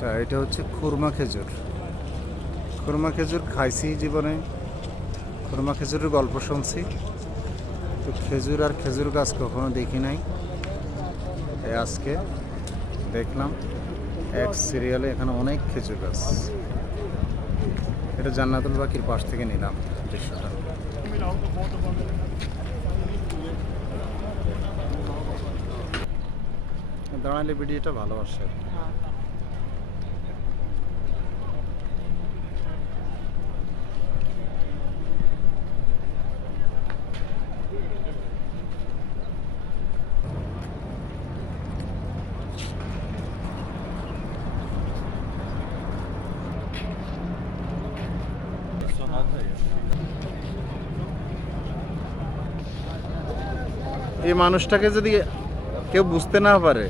আচ্ছা, এটা হচ্ছে খুরমা খেজুর। খুরমা খেজুর খাইছি জীবনে, খুরমা খেজুরের গল্প শুনছি, তো খেজুর আর খেজুর গাছ কখনো দেখি নাই। তাই আজকে দেখলাম এক সিরিয়ালে এখানে অনেক খেজুর গাছ। এটা জান্নাতুল বাকির পাশ থেকে নিলাম দৃশ্যটা। দাঁড়ালে ভিডিওটা ভালোবাসে। এই মানুষটাকে যদি কেউ বুঝতে না পারে